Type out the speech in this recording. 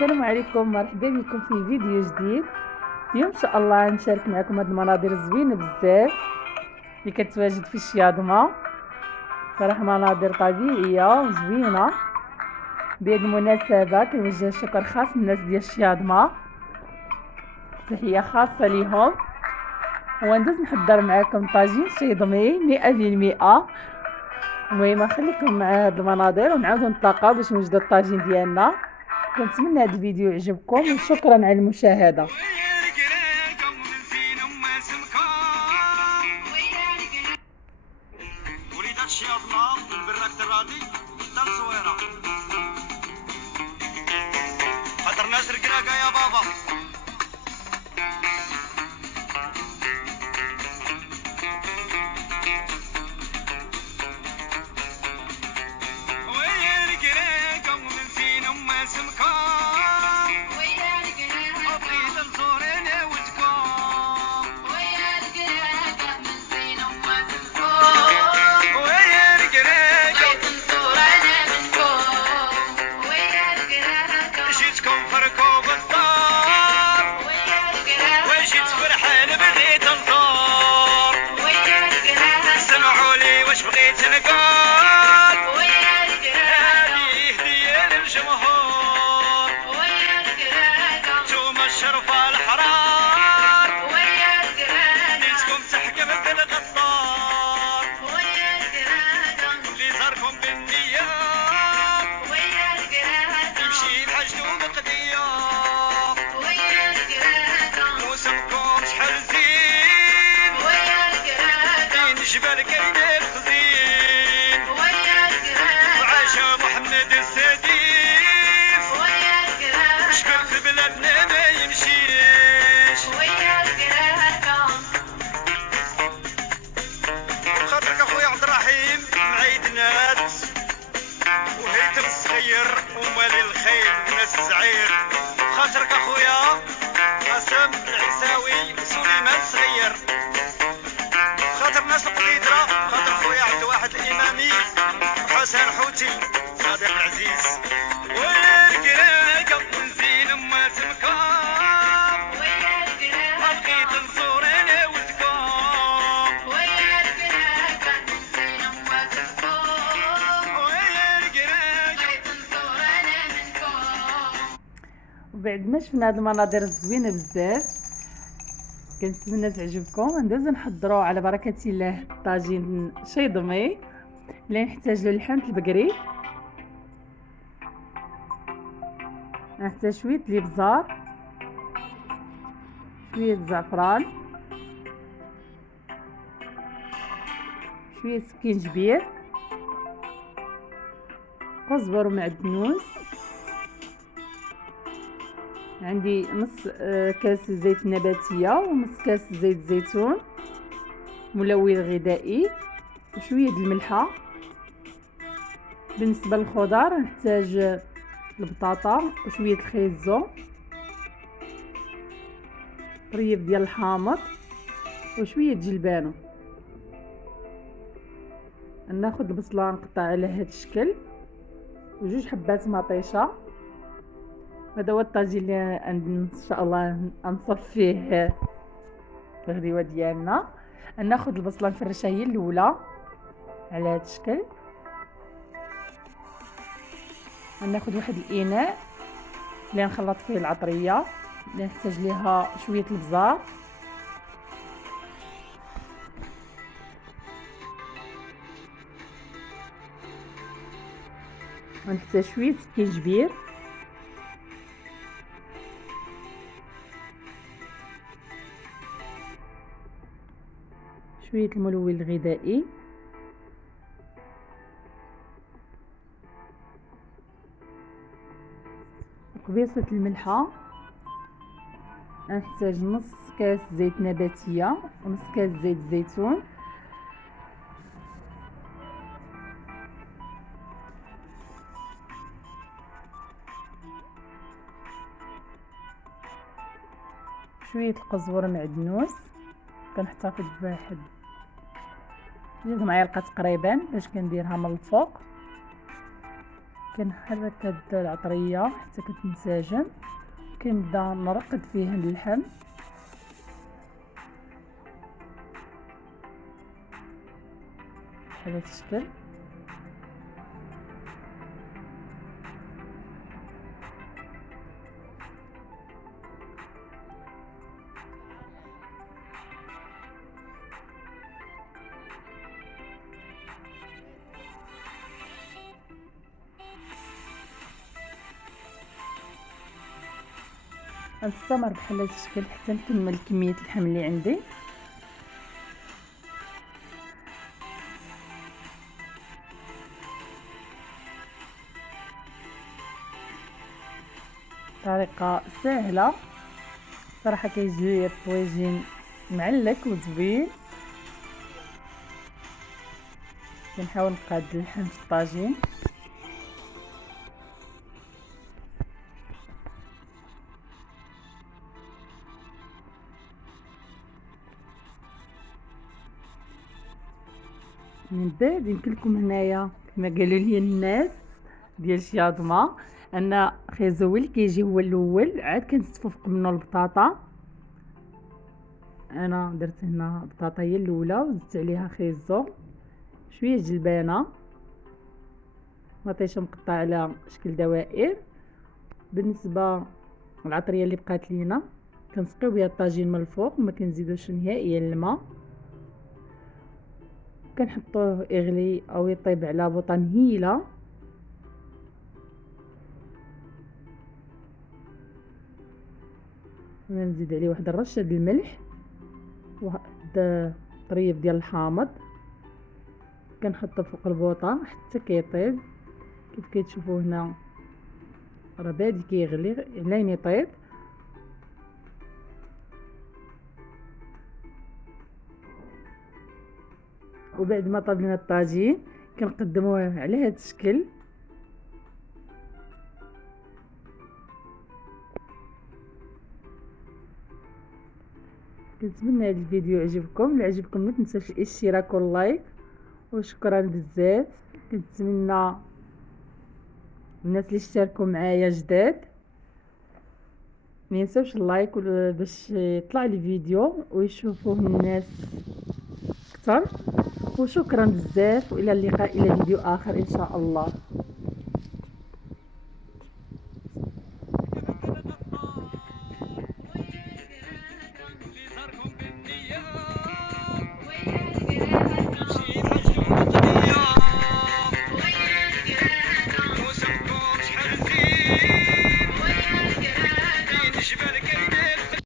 السلام عليكم، مرحبا بكم في فيديو جديد. اليوم ان شاء الله نشارك معكم هاد المناظر الزوينه بزاف اللي كتواجد في الشياضمه. صراحه مناظر طبيعيه وزوينه. بهذه المناسبه كنوجه الشكر خاص للناس ديال الشياضمه، تحيه خاصه ليهم. وندوز نحضر معكم طاجين شيضمي 100%. المهم خليكم مع هاد المناظر ونعاودو نتلاقاو باش نوجدو الطاجين ديالنا. كنتمنى هذا الفيديو يعجبكم وشكرا على المشاهده. وليدات الشياطنة من براك الرادي دار صويرة خاطر ناس رقراقة يا بابا. ويا رقراقة ومن زين أم سمكان ويا رقراقة أبغيت نزور أنا وتكون ويا رقراقة من زين أم سمكان ويا رقراقة بغيت نزور أنا منكم ويا رقراقة جيتكم فركوا بالدار ويا رقراقة وجيت فرحان بغيت نزور ويا رقراقة سمعوا لي واش بغيت نقول ويا رقراقة هذه هدية للجمهور ويا رقراقة نتوما الشرفة الحرار ويا رقراقة نيتكم تحكم بالغدار ويا رقراقة اللي زاركم بالنية ويا رقراقة يمشي بحاجته بقضية ويا رقراقة موسمكم شحال زين ويا رقراقة بين الجبال كاين الخزين ويا رقراقة وعاشا محمد السديس ويا رقراقة شكون في بلادنا ما يمشيش ويا رقراقة خاطرك اخويا عبد الرحيم معيد ناس وهيثم الصغير ومالي الخير وناس الزعير خاطرك اخويا قاسم العساوي وسليمان الصغير خاطر ناس القديدرة خاطر خويا عبد الواحد الامامي وحسن حوتي صديق العزيز ويا رقراقة ونزين أما سمكام ويا رقراقة بغيت نزور أنا ولدكم ويا رقراقة ونزين أما سمكام ويا رقراقة بغيت نزور أنا منكم. وبعد ما شفنا هاد المناظر الزوينه بزاف كنتمنى تعجبكم. ندوزو نحضروا على بركه الله طاجين شيضمي اللي نحتاج له لحمه البقري، نحتاج شويه الابزار، شويه زعفران، شويه سكينجبير، قزبر ومعدنوس، عندي نص كاس زيت نباتيه ونص كاس زيت زيتون ملون غذائي وشويه الملحه. بالنسبه للخضار نحتاج البطاطا وشويه الخيزو، ريف ديال الحامض وشويه جلبانه. ناخذ البصله نقطع على هذا الشكل وجوج حبات مطيشه. هذا هو الطاجين اللي ان شاء الله نصف فيه الغديوه ديالنا. ناخذ البصله نفرشها هي الاولى على هذا الشكل. ناخذ واحد الاناء اللي نخلط فيه العطريه اللي نحتاج ليها شويه البزار، ونحتاج شويه سكينجبير، شويه الملون الغذائي، قبيصه الملحه، نحتاج نص كاس زيت نباتيه ونص كاس زيت زيتون، شويه القزبر معدنوس كنحتفظ بواحد 2 معالق تقريبا باش كنديرها من الفوق. كنحرك هاد العطريه حتى كتنسجم، كنبدا نرقد فيها اللحم بهذا الشكل. غنستمر بحال هذا الشكل حتى نكمل كميه اللحم اللي عندي. طريقه سهله صراحه، كيجي الطويجين معلك وزوين. كنحاول نقاد اللحم في الطاجين. من بعد يمكن لكم هنايا كما قالوا لي الناس ديال شياضمه ان خيزو هو اللي كيجي هو الاول، عاد كنصفق منه البطاطا. انا درت هنا بطاطا هي الاولى وزدت عليها خيزو شويه جلبانه مطيشه مقطعه على شكل دوائر. بالنسبه للعطريه اللي بقات لينا كنسقيو بها الطاجين من الفوق، ما كنزيدوش نهائيا الماء، كنحطوه يغلي او يطيب على بوطه هيله. نزيد عليه واحد الرشه ديال الملح، واحد طريف ديال الحامض، كنحطه فوق البوطه حتى كيطيب. كيف كتشوفوا هنا راه بادي كيغلي لين يطيب. وبعد ما طاب لنا الطاجين كنقدموه على هذا الشكل. كنتمنى هذا الفيديو يعجبكم، الا عجبكم ما تنساوش الاشتراك واللايك، وشكرا بزاف. كنتمنى الناس اللي اشتركوا معايا جداد ما ينساوش اللايك باش يطلع لي فيديو ويشوفوه الناس اكثر. وشكرا بزاف، والى اللقاء الى فيديو اخر ان شاء الله.